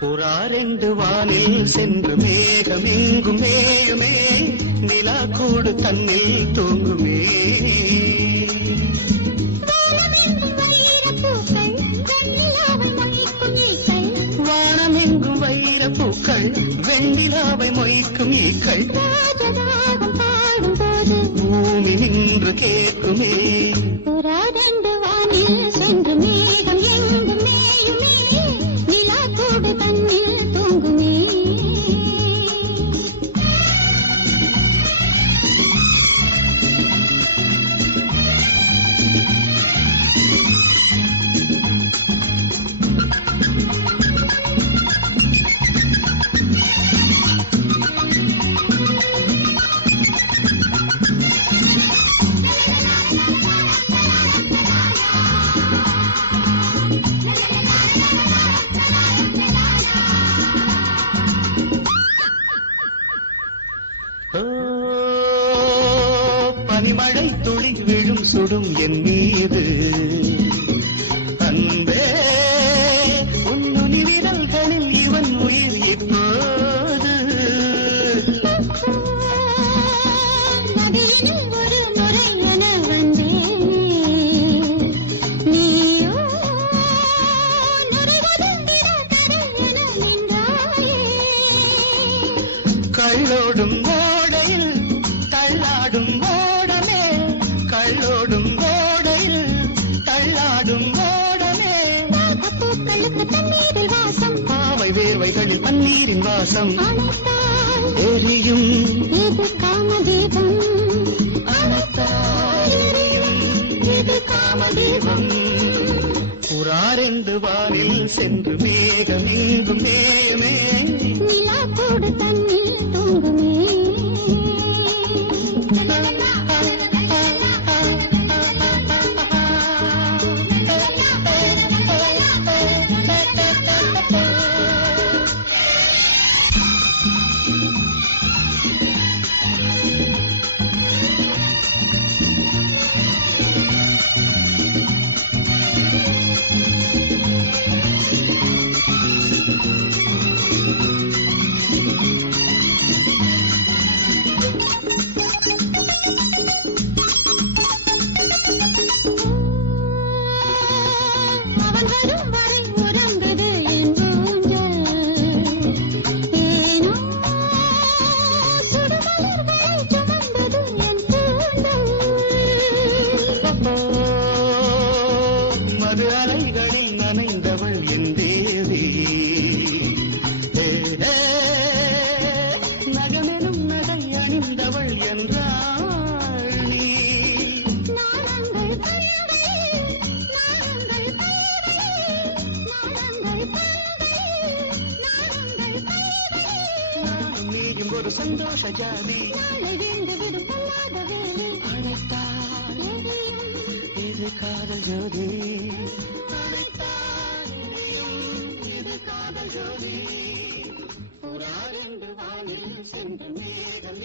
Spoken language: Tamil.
புறா ரெண்டு வானில் சென்று மேகம் எங்கும் மேயுமே, நிலா கூடு தன்னில் தூங்குமே. வானம் எங்கும் வைரப்பூக்கள், வெண்ணிலாவை மொய்க்கும் ஈக்கள், பூமி நின்று கேட்குமே. புறா ரெண்டு வானில் சென்று மேகம் எங்கும் மேயுமே, நிலா கூடு தன்னில் தூங்குமே. பனிமழை துளி விழும் சுடும் என் மீது அன்பே, உன்னுனி விரல்களில் இவன் உயிர் இப்போது. நதியினில் ஒரு முறை என வந்தேன், நீயோ நுரைவதும் விடாதரை என நின்றாயே. கள்ளோடும் ஓடையில் தள்ளாடும் ஓடமே, கள்ளோடும் ஓடையில் தள்ளாடும் ஓடமே. பூக்களுக்கு தண்ணீரில் வாசம், பாவை வேர்வைகளில் பன்னீரின் வாசம். அணைத்தால் எரியும் இது காமதீபம், அணைத்தால் எரியும் இது காமதீபம். புறா ரெண்டு வானில் சென்று மேகம் எங்கும் மேயுமே, நிலா கூடு தன்னில் தூங்குமே. அவன் வரும் வரை உறங்குது என் ஊஞ்சல், ஏனோ சுடுமலர்களை சுமந்தது என் கூந்தல். மது அலைகளில் நனைந்தவள் என் தேவி, நகமெனும் நகை அணிந்தவள் என்றாள் நீ. நாளங்கள் பல்கை, நாளங்கள் பல்கை, நாளங்கள் பல்கை, நாளங்கள் பல்கை. நானும் நீயும் ஒரு சந்தோஷ ஜாதி, நாளை வீழ்ந்து விடும் பொல்லாத வேலி, அழைத்தால் எரியும் இது காதல் ஜோதி, அழைத்தால் எரியும் இது காதல் ஜோதி. புறா ரெண்டு வானில் சென்று மேகம்